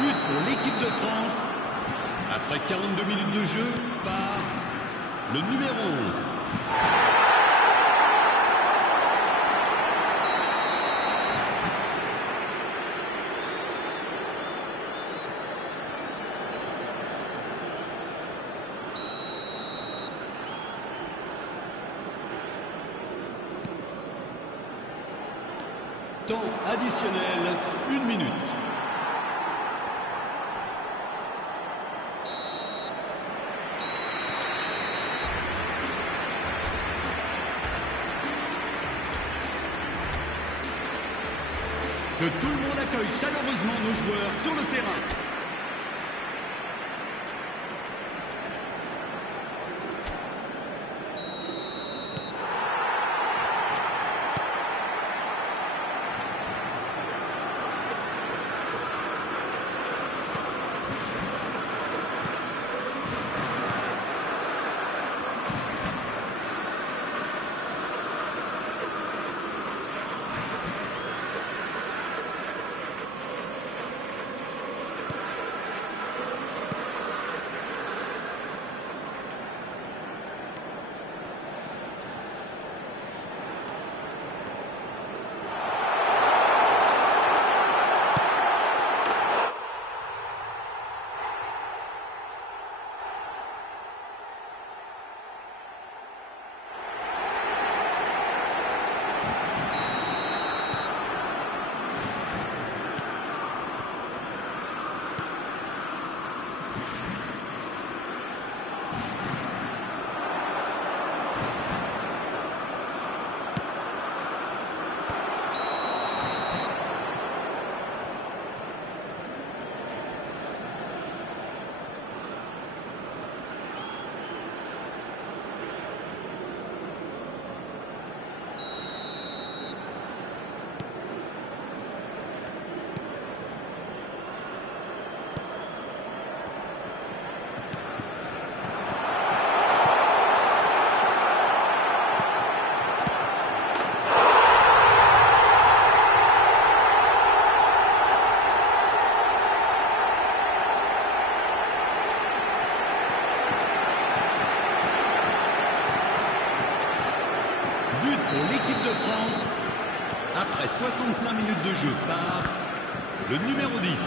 But pour l'équipe de France, après 42 minutes de jeu, par le numéro 11. Temps additionnel, 1 minute. Que tout le monde accueille chaleureusement nos joueurs sur le terrain. But pour l'équipe de France, après 65 minutes de jeu par le numéro 10.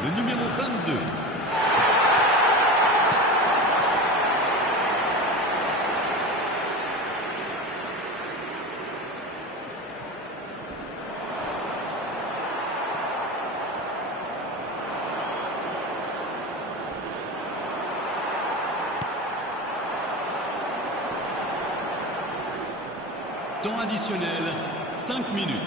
Le numéro 22. Temps additionnel, 5 minutes.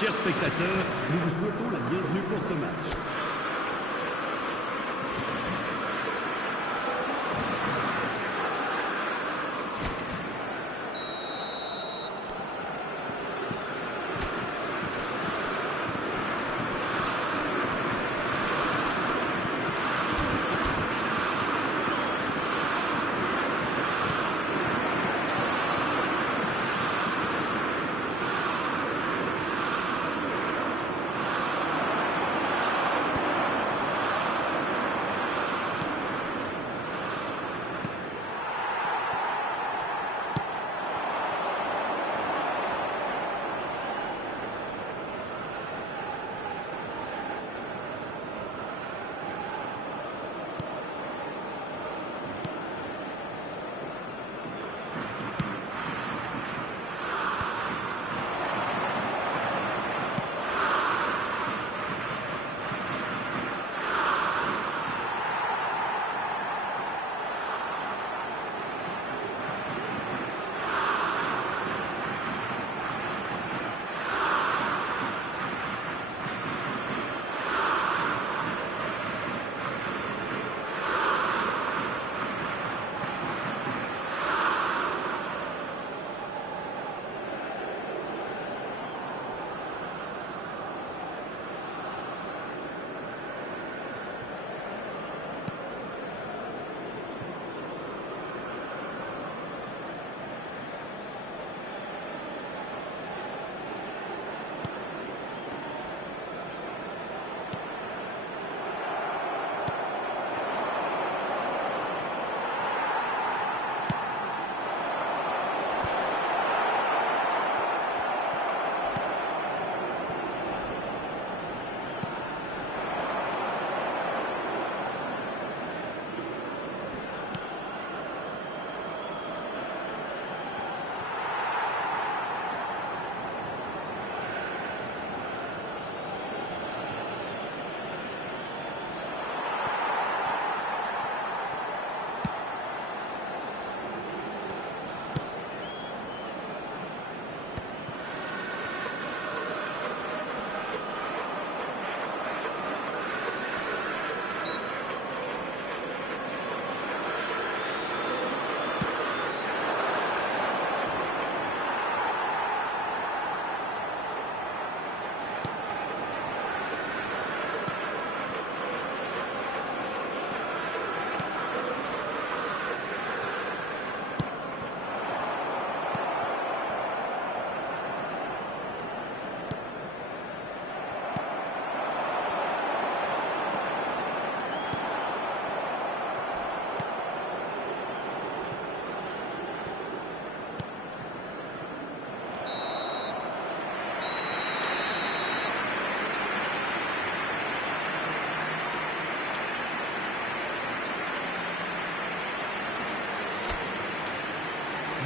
Chers spectateurs, nous vous souhaitons la bienvenue pour ce match.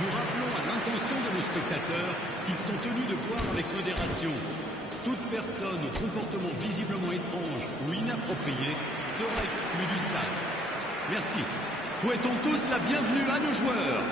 Nous rappelons à l'intention de nos spectateurs qu'ils sont tenus de boire avec modération. Toute personne au comportement visiblement étrange ou inapproprié sera exclue du stade. Merci. Souhaitons tous la bienvenue à nos joueurs.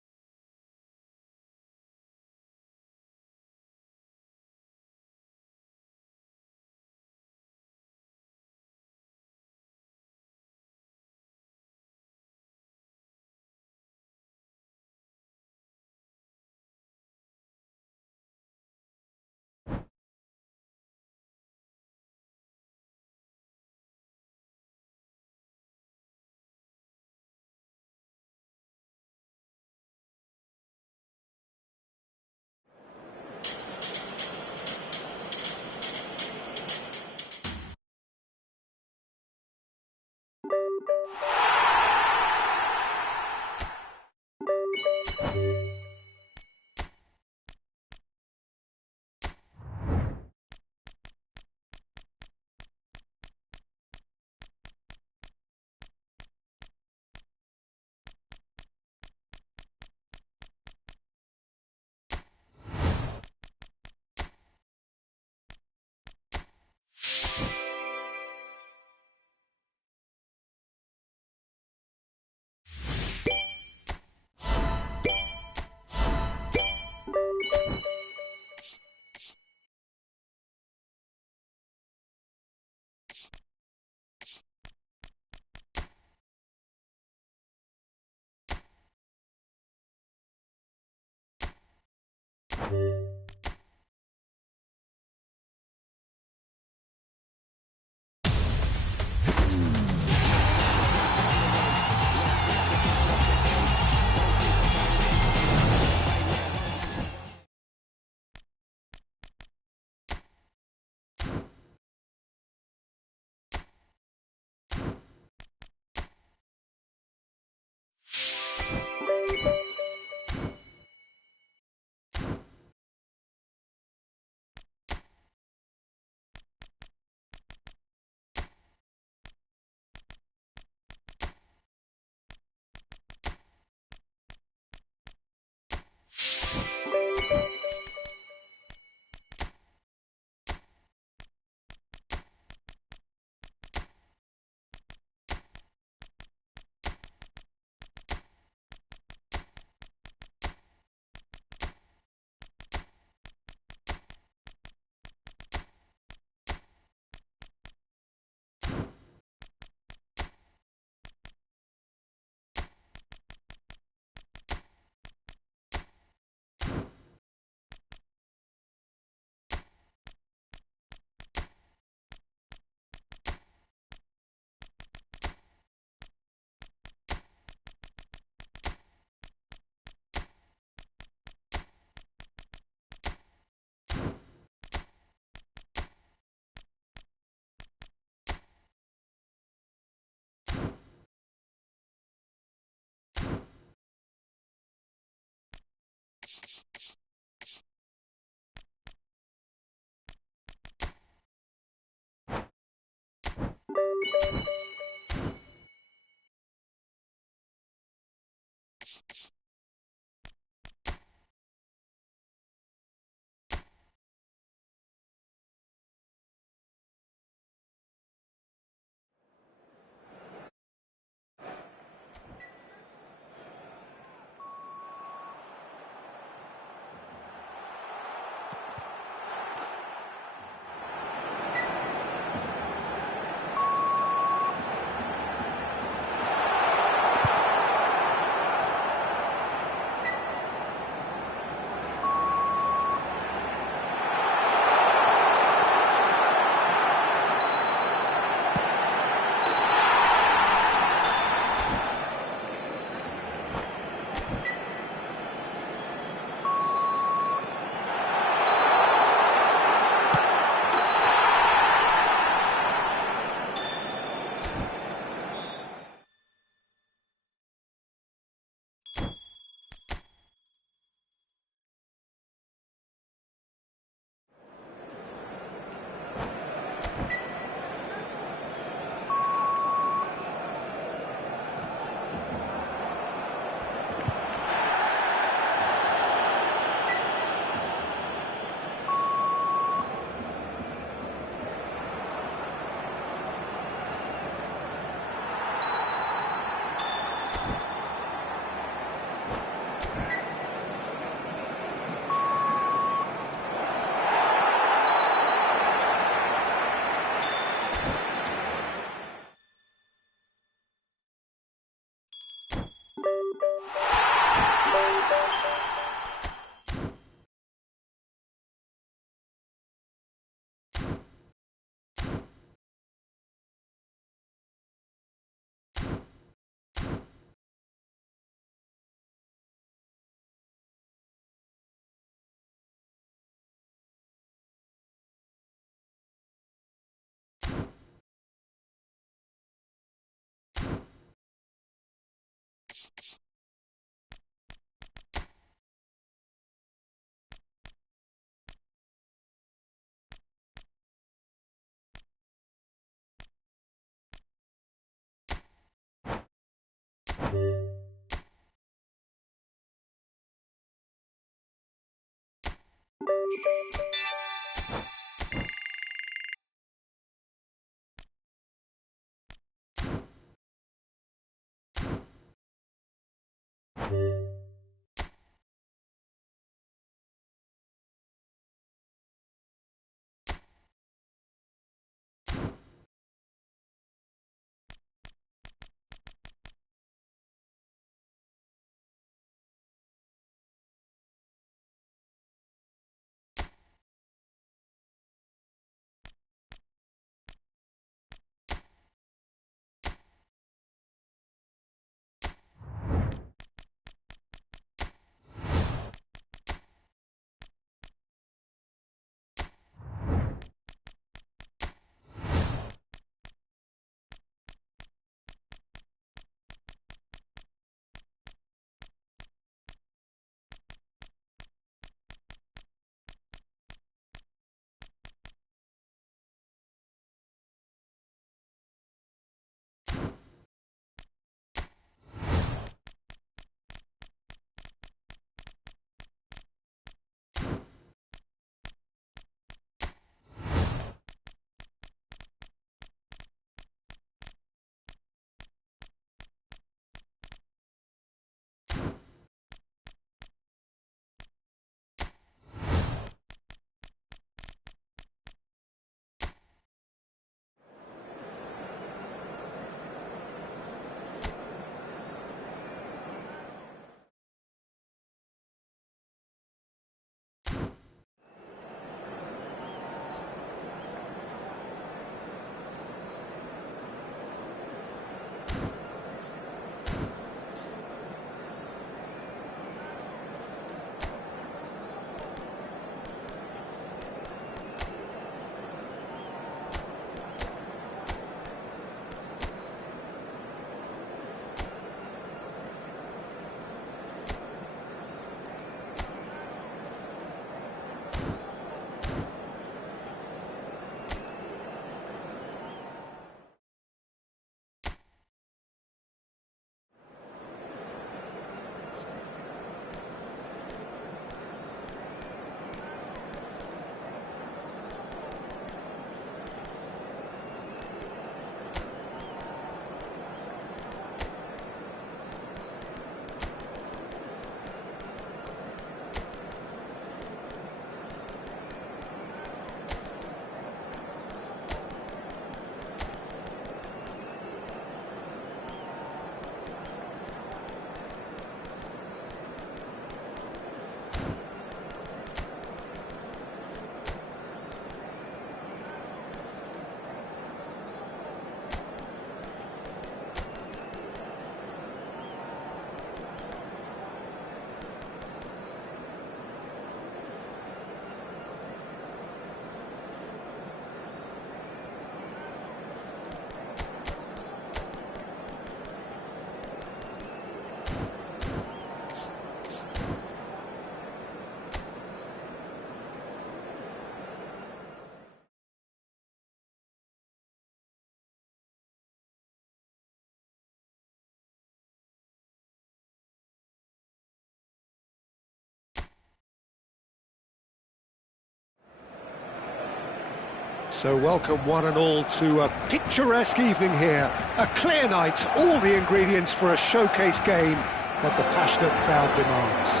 So welcome one and all to a picturesque evening here. A clear night, all the ingredients for a showcase game that the passionate crowd demands.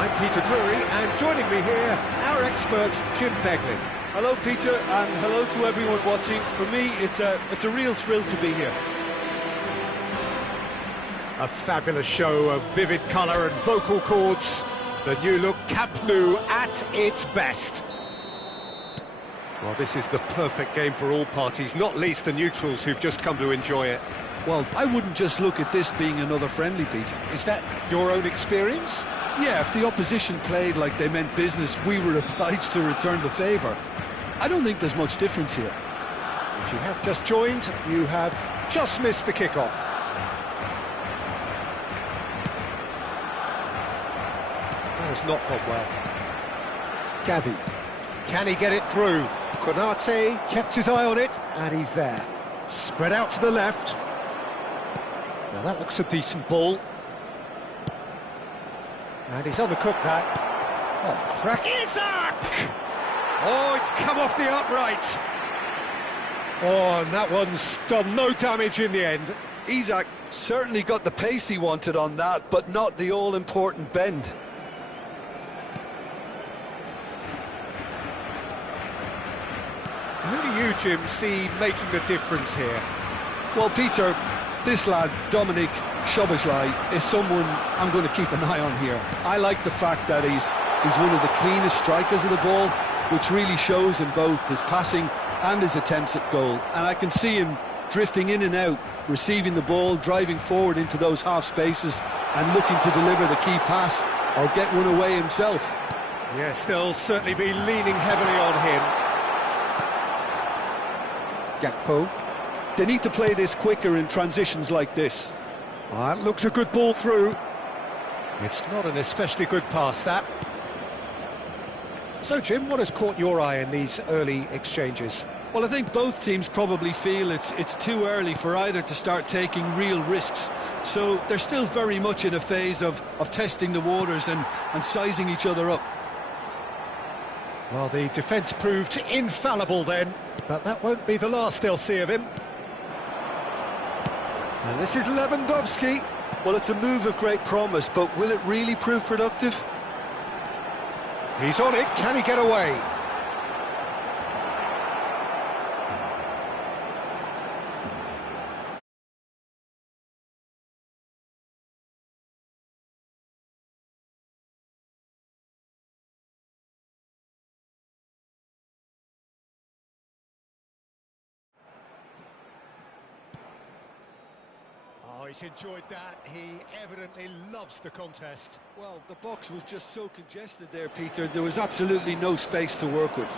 I'm Peter Drury, and joining me here, our expert, Jim Beglin. Hello Peter, and hello to everyone watching. For me, it's a real thrill to be here. A fabulous show of vivid colour and vocal cords. The new look Camp Nou at its best. Well, this is the perfect game for all parties, not least the neutrals who've just come to enjoy it. Well, I wouldn't just look at this being another friendly, Peter. Is that your own experience? Yeah, if the opposition played like they meant business, we were obliged to return the favour. I don't think there's much difference here. If you have just joined, you have just missed the kickoff. That has not gone well. Gavi, can he get it through? Konate kept his eye on it, and he's there. Spread out to the left. Now that looks a decent ball. And he's undercooked that. Oh, crack. Isaac! Oh, it's come off the upright. Oh, and that one's done no damage in the end. Isaac certainly got the pace he wanted on that, but not the all-important bend. Who do you, Jim, see making the difference here? Well, Peter, this lad, Dominik Szoboszlai, is someone I'm going to keep an eye on here. I like the fact that he's one of the cleanest strikers of the ball, which really shows in both his passing and his attempts at goal. And I can see him drifting in and out, receiving the ball, driving forward into those half spaces and looking to deliver the key pass or get one away himself. Yes, they'll certainly be leaning heavily on him. Gakpo. They need to play this quicker in transitions like this. That looks a good ball through. It's not an especially good pass, that. So, Jim, what has caught your eye in these early exchanges? Well, I think both teams probably feel it's too early for either to start taking real risks. So they're still very much in a phase of testing the waters and sizing each other up. Well, the defence proved infallible then, but that won't be the last they'll see of him. And this is Lewandowski. Well, it's a move of great promise, but will it really prove productive? He's on it, can he get away? Oh, he's enjoyed that. He evidently loves the contest. Well, the box was just so congested there, Peter. There was absolutely no space to work with.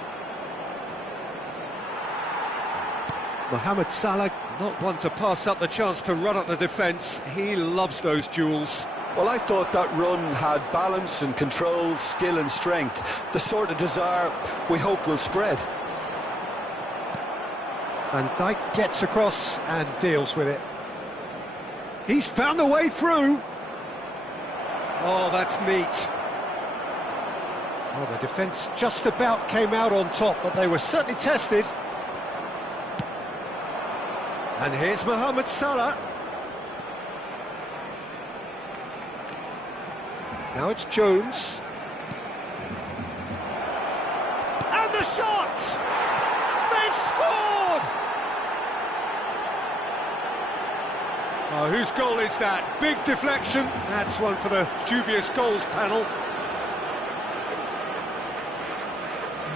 Mohamed Salah, not one to pass up the chance to run at the defence. He loves those duels. Well, I thought that run had balance and control, skill and strength. The sort of desire we hope will spread. Van Dijk gets across and deals with it. He's found a way through. Oh, that's neat. Well, the defence just about came out on top, but they were certainly tested. And here's Mohamed Salah. Now it's Jones. And the shot! They've scored! Oh, whose goal is that? Big deflection. That's one for the dubious goals panel.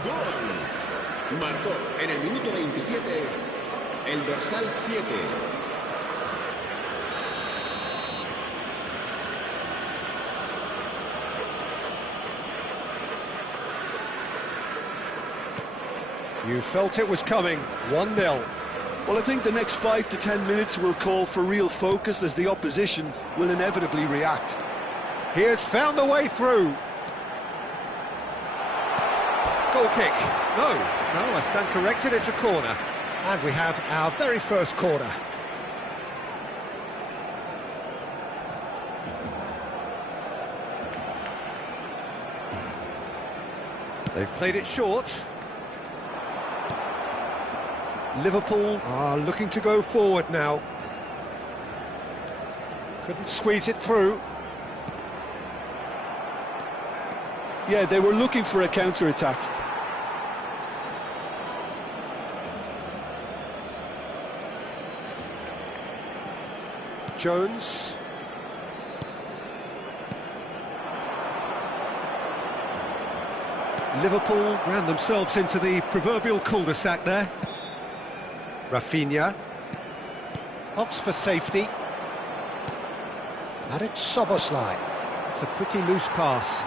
Gol. Marcó en el minuto 27 el dorsal 7. You felt it was coming. 1-0. Well, I think the next 5 to 10 minutes will call for real focus as the opposition will inevitably react. He has found the way through. Goal kick. No, I stand corrected, it's a corner. And we have our very first corner. They've played it short. Liverpool are looking to go forward now. Couldn't squeeze it through. Yeah, they were looking for a counter-attack. Jones. Liverpool ran themselves into the proverbial cul-de-sac there. Rafinha. Opts for safety. And it's Szoboszlai. It's a pretty loose pass.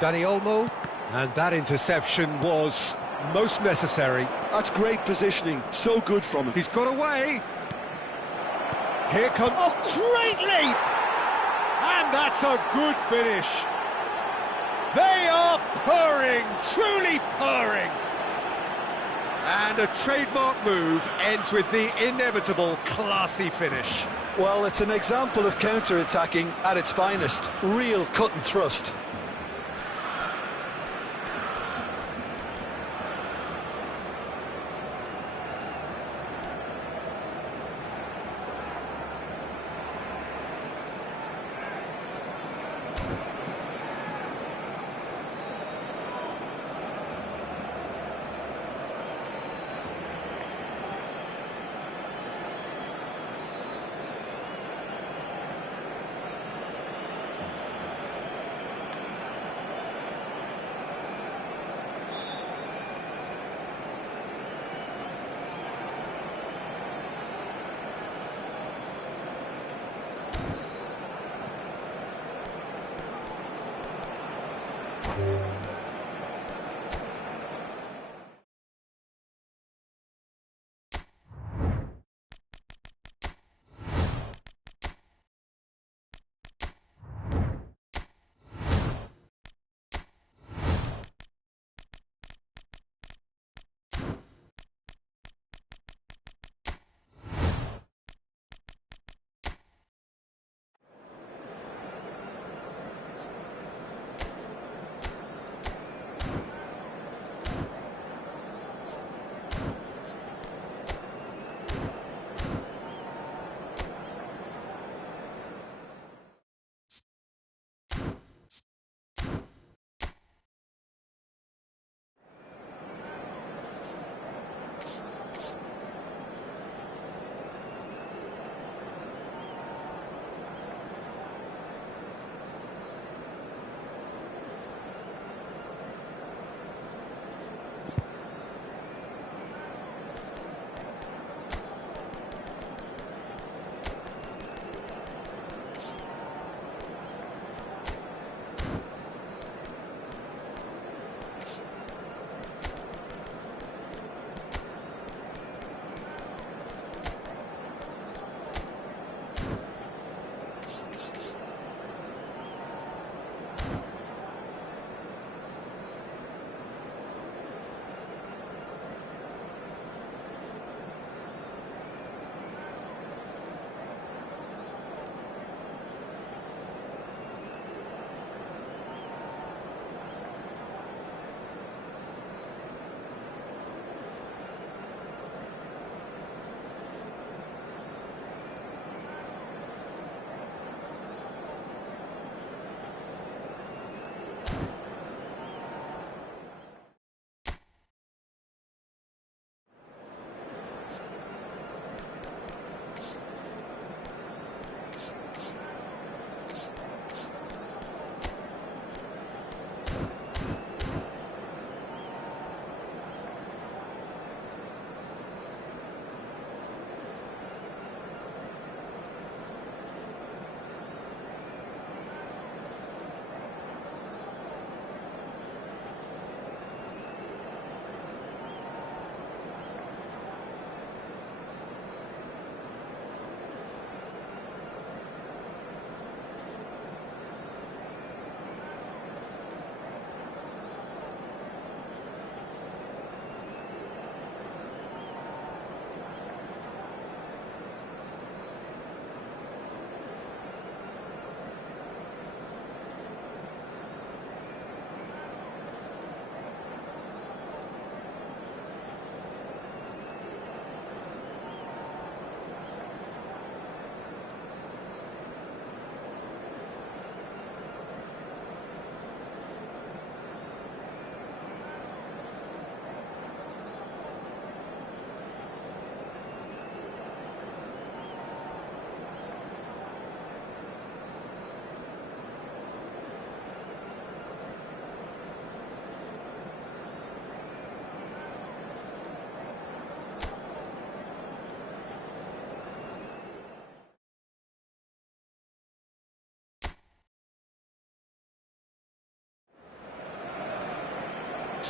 Dani Olmo. And that interception was most necessary. That's great positioning, so good from him. He's got away. Here comes... Oh, great leap! And that's a good finish. They are purring, truly purring. And a trademark move ends with the inevitable classy finish. Well, it's an example of counter-attacking at its finest. Real cut and thrust.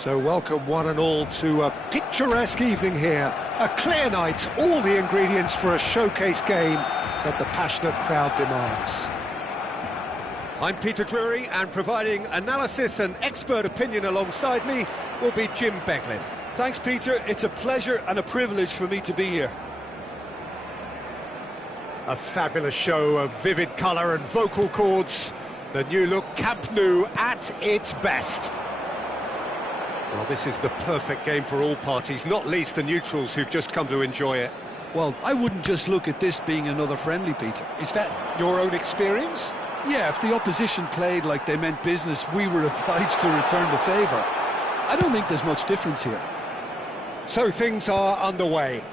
So welcome one and all to a picturesque evening here. A clear night, all the ingredients for a showcase game that the passionate crowd demands. I'm Peter Drury, and providing analysis and expert opinion alongside me will be Jim Beglin. Thanks, Peter. It's a pleasure and a privilege for me to be here. A fabulous show of vivid colour and vocal cords. The new look Camp Nou at its best. Well, this is the perfect game for all parties, not least the neutrals who've just come to enjoy it. Well, I wouldn't just look at this being another friendly, Peter. Is that your own experience? Yeah, if the opposition played like they meant business, we were obliged to return the favour. I don't think there's much difference here. So things are underway.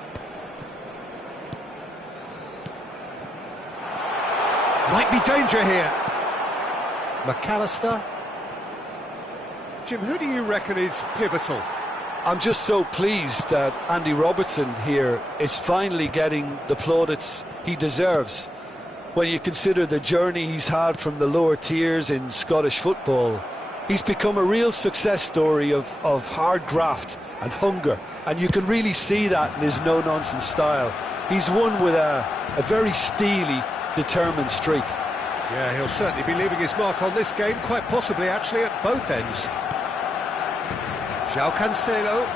Might be danger here. McAllister. Jim, who do you reckon is pivotal? I'm just so pleased that Andy Robertson here is finally getting the plaudits he deserves. When you consider the journey he's had from the lower tiers in Scottish football, he's become a real success story of hard graft and hunger, and you can really see that in his no-nonsense style. He's won with a very steely, determined streak. Yeah, he'll certainly be leaving his mark on this game, quite possibly actually at both ends. João Cancelo.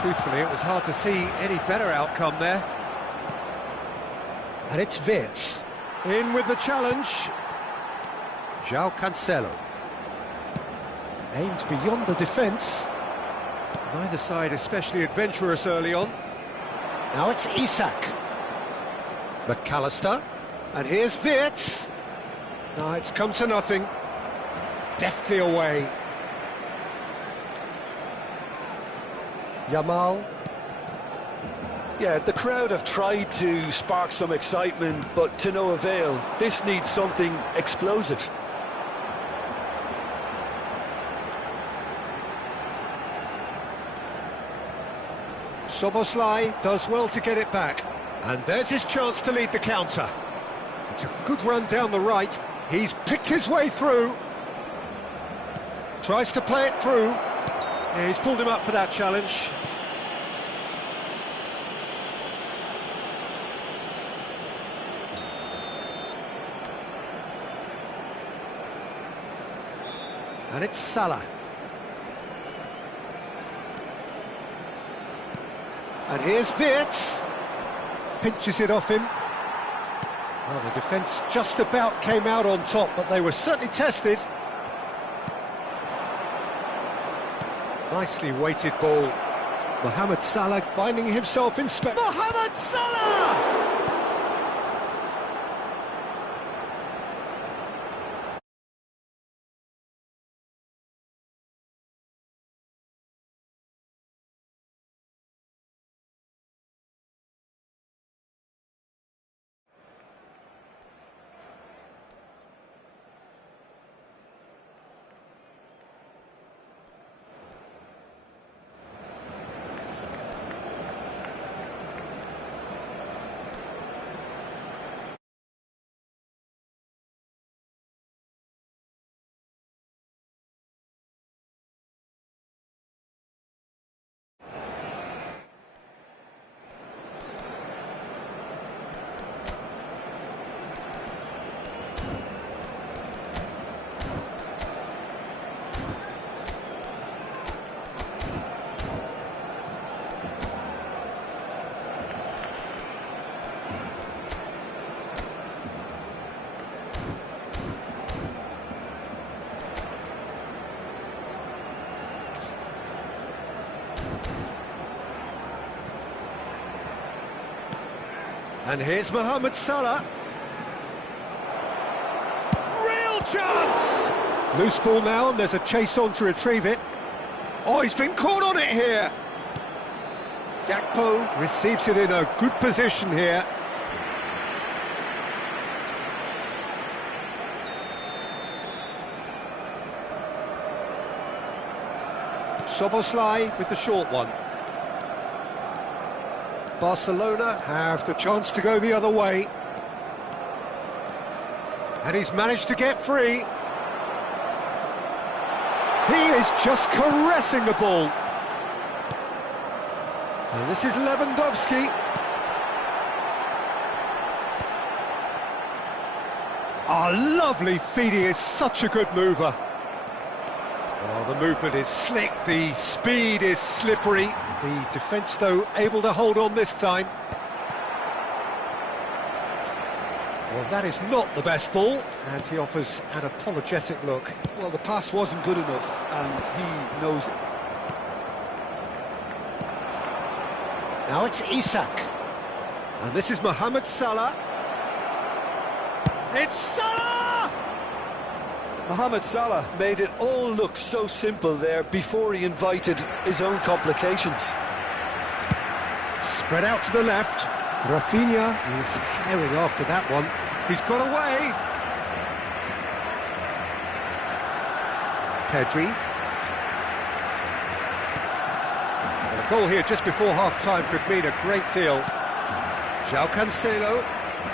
Truthfully, it was hard to see any better outcome there. And it's Wirtz. In with the challenge. João Cancelo. Aimed beyond the defence. Neither side especially adventurous early on. Now it's Isak. McAllister. And here's Wirtz. No, it's come to nothing. Deftly away. Yamal. Yeah, the crowd have tried to spark some excitement, but to no avail. This needs something explosive. Szoboszlai does well to get it back. And there's his chance to lead the counter. It's a good run down the right. He's picked his way through. Tries to play it through. Yeah, he's pulled him up for that challenge. And it's Salah. And here's Wirtz. Pinches it off him. Well, the defence just about came out on top, but they were certainly tested. Nicely weighted ball. Mohamed Salah finding himself in space. Mohamed Salah! And here's Mohamed Salah. Real chance! Loose ball now, and there's a chase on to retrieve it. Oh, he's been caught on it here. Gakpo receives it in a good position here. Szoboszlai with the short one. Barcelona have the chance to go the other way. And he's managed to get free. He is just caressing the ball. And this is Lewandowski. Oh, lovely feet, he is such a good mover. Oh, the movement is slick, the speed is slippery. The defence, though, able to hold on this time. Well, that is not the best ball, and he offers an apologetic look. Well, the pass wasn't good enough, and he knows it. Now it's Isak. And this is Mohamed Salah. It's Salah! Mohamed Salah made it all look so simple there before he invited his own complications. Spread out to the left. Rafinha is herring after that one. He's got away. Pedri. A goal here just before half-time could mean a great deal. João Cancelo.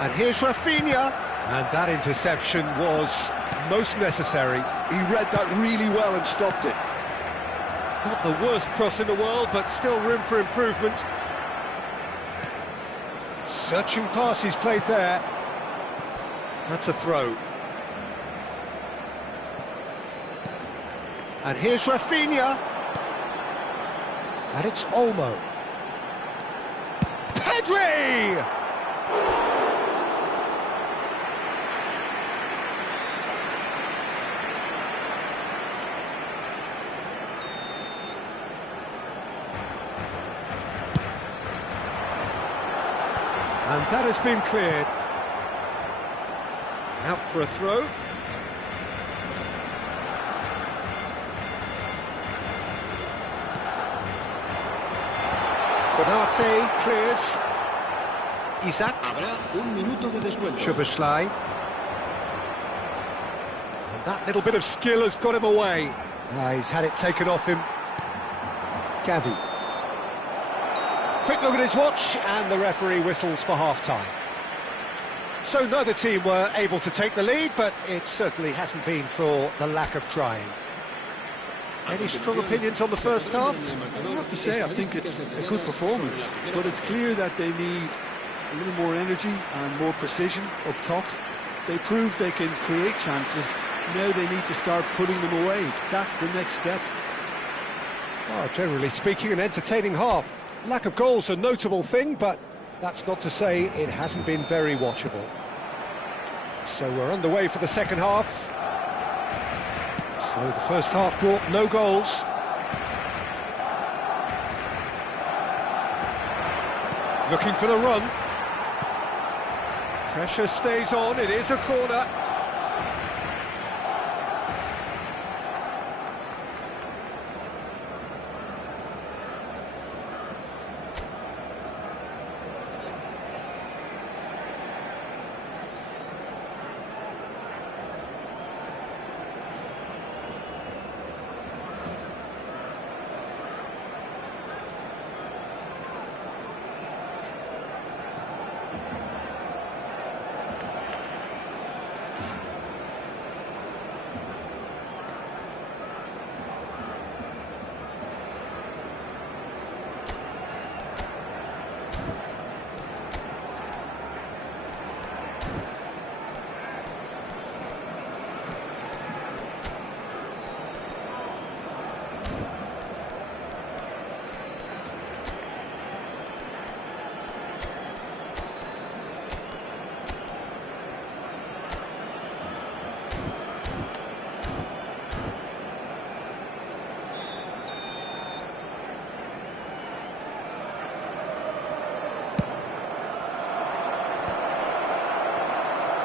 And here's Rafinha. And that interception was most necessary. He read that really well and stopped it. Not the worst cross in the world, but still room for improvement. Searching pass he's played there. That's a throw. And here's Rafinha. And it's Olmo. Pedri! And that has been cleared. Out for a throw. Konate clears. Isak. Habrá un minuto de descuento. Szoboszlai. And that little bit of skill has got him away. He's had it taken off him. Gavi. Quick look at his watch, and the referee whistles for half-time. So neither team were able to take the lead, but it certainly hasn't been for the lack of trying. Any strong opinions on the first half? I have to say, I think it's a good performance, but it's clear that they need a little more energy and more precision up top. They proved they can create chances. Now they need to start putting them away. That's the next step. Well, generally speaking, an entertaining half. Lack of goals a notable thing, but that's not to say it hasn't been very watchable. So we're underway for the second half. So the first half brought no goals. Looking for the run. Pressure stays on, it is a corner.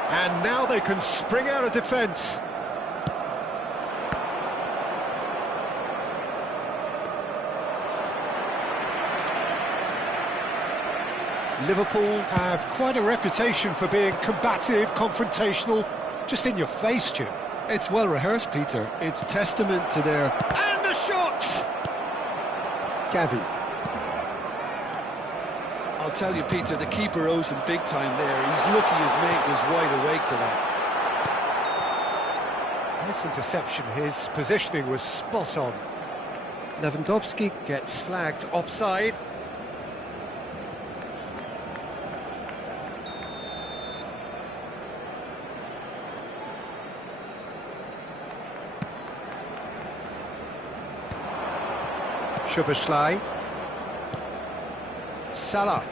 And now they can spring out of defence. Liverpool have quite a reputation for being combative, confrontational, just in your face, Jim. It's well rehearsed, Peter. It's testament to their... And a shot! Gavi. I'll tell you, Peter, the keeper owes him big time there. He's lucky his mate was wide awake to that. Nice interception, his positioning was spot on. Lewandowski gets flagged offside. Szoboszlai. Salah.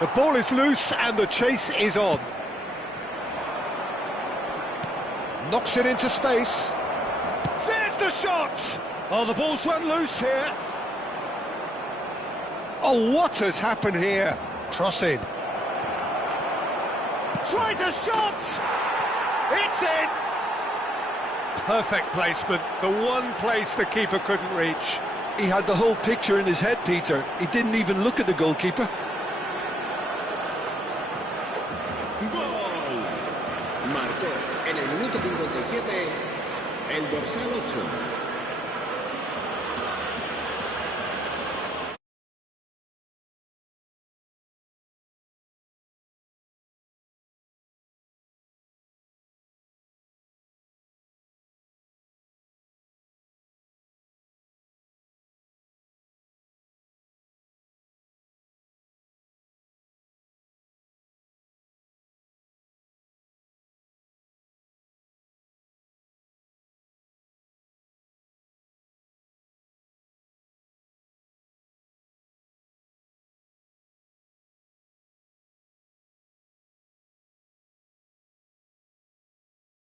The ball is loose and the chase is on. Knocks it into space. There's the shot! Oh, the ball's run loose here. Oh, what has happened here? Crossing. Tries a shot! It's in! Perfect placement, the one place the keeper couldn't reach. He had the whole picture in his head, Peter. He didn't even look at the goalkeeper. Gol. Marcó en el minuto 57 el dorsal 8.